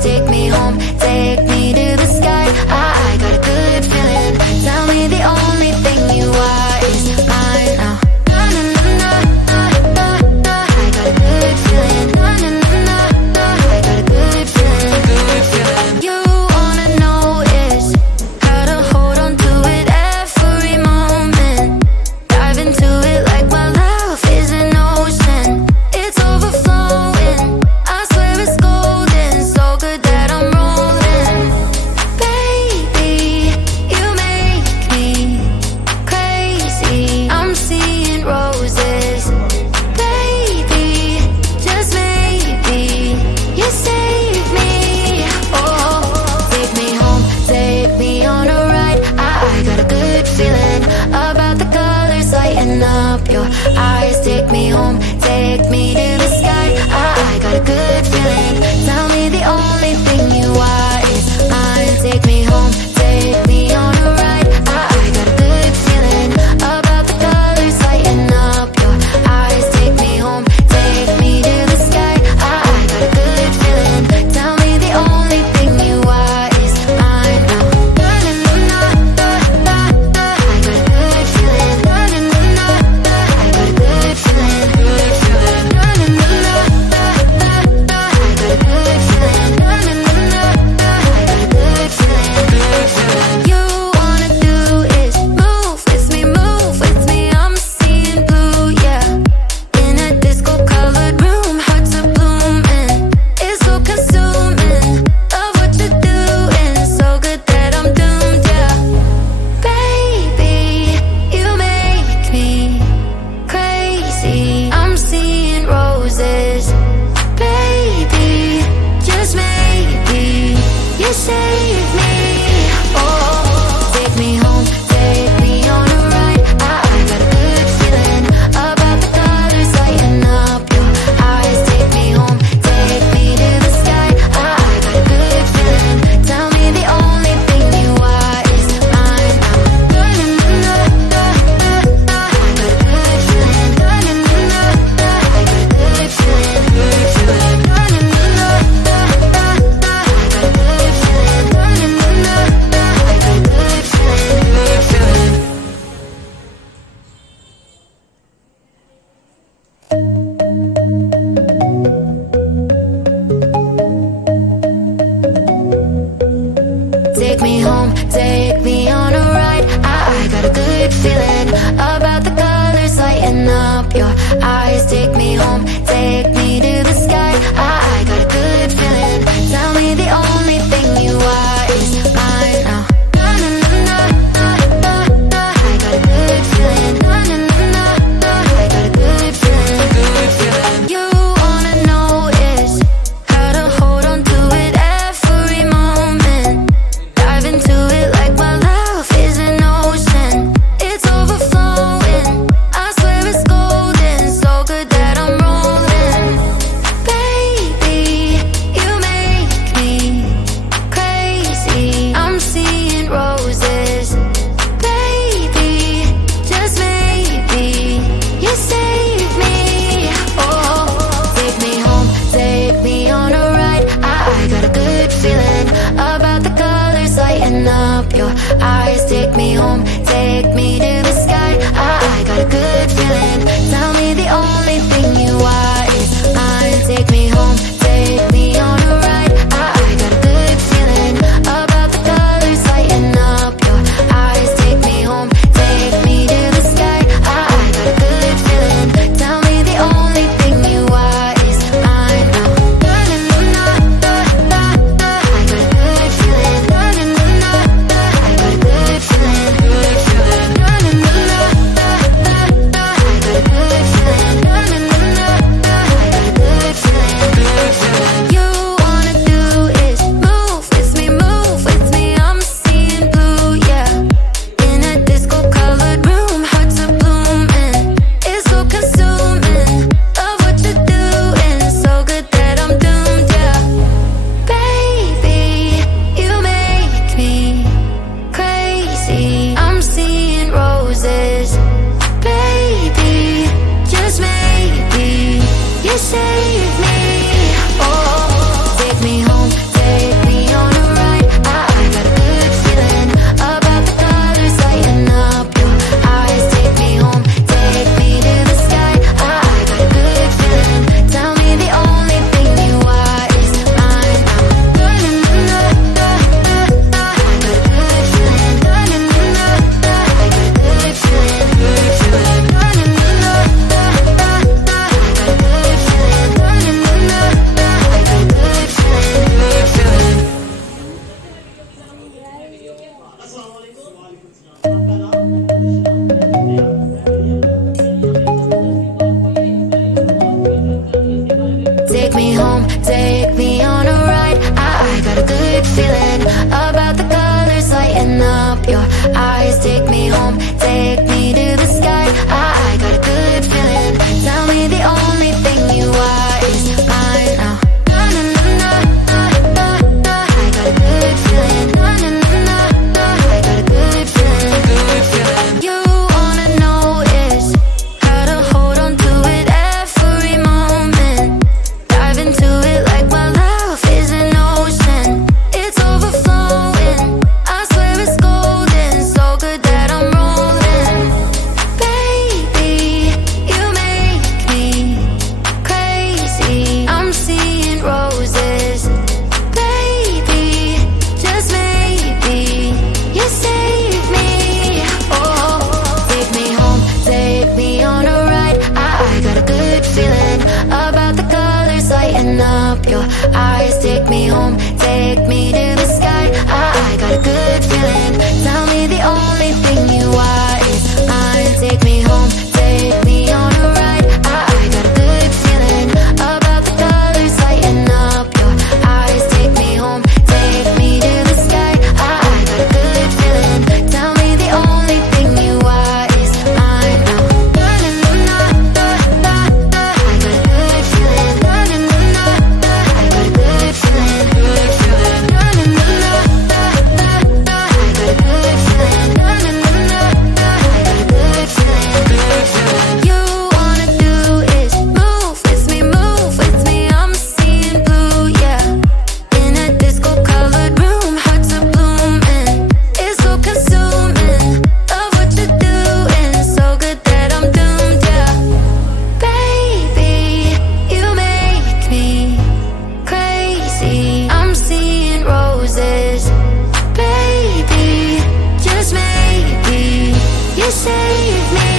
take me home, take me to the sky. I got a good feeling. Tell me the only thing you are is mine now. I got a good feeling. I got a good feeling. You wanna know is how to hold on to it every moment. Dive into it like my love is an ocean. It's overflowing. I swear it's golden, so good that I'm rolling. Baby, you make me crazy. I'm seeing roses. Baby, just maybe you save me. Oh, take me home, take me on a ride. I got a good feeling about the colors lighting up your eyes. Take me home, take me to the sky. I got a good feeling. Tell me the only thing you are is mine. Take me home, take me on a ride. I got a good feeling about the colors lighting up your eyes. Take me home, take me to the sky. I got a good feeling. Tell me the only thing you are is mine now. I got a good feeling. I got a good feeling. Good feeling. I got a good feeling. I got a good feeling. Good feeling. You wanna do is move with me. I'm seeing blue, yeah. In a disco-colored room, hearts are blooming. It's so consuming. Love what you're doing, so good that I'm doomed, yeah. Baby, you make me crazy. I'm seeing roses. Baby, just maybe you save me. Oh, take me home, take me on a ride. I got a good feeling about the colors lighting up your eyes. Take me home, take me to the sky. I got a good feeling. Tell me the only thing you are is mine now. I got a good feeling. I got a good feeling. Good feeling. I got a good feeling. I got a good feeling. Good feeling. Take me home, take me on a ride. I got a good feeling about the colors lighting up your eyes. Take me home, take me to the sky. I got a good feeling. Tell me the only thing you are is mine now. I got a good feeling. I got a good feeling. Good feeling. You wanna know is how to hold on to it every moment. Dive into it like my love is an ocean. It's overflowing. I swear it's golden, so good that I'm rolling. Baby, you make me crazy. I'm seeing roses. Baby, just maybe you save me. Oh, take me home, take me on a ride. I got a good feeling about the colors lighting up your eyes. Take me home, take me to the sky. I got a good feeling. Tell me the only thing you are is mine. Take me home, take me on a ride. I got a good feeling about the colors lighting up your eyes. Take me home, take me to the sky. I got a good feeling. Tell me the only thing you are is mine now. I got a good feeling. I got a good feeling. Good feeling. I got a good save me.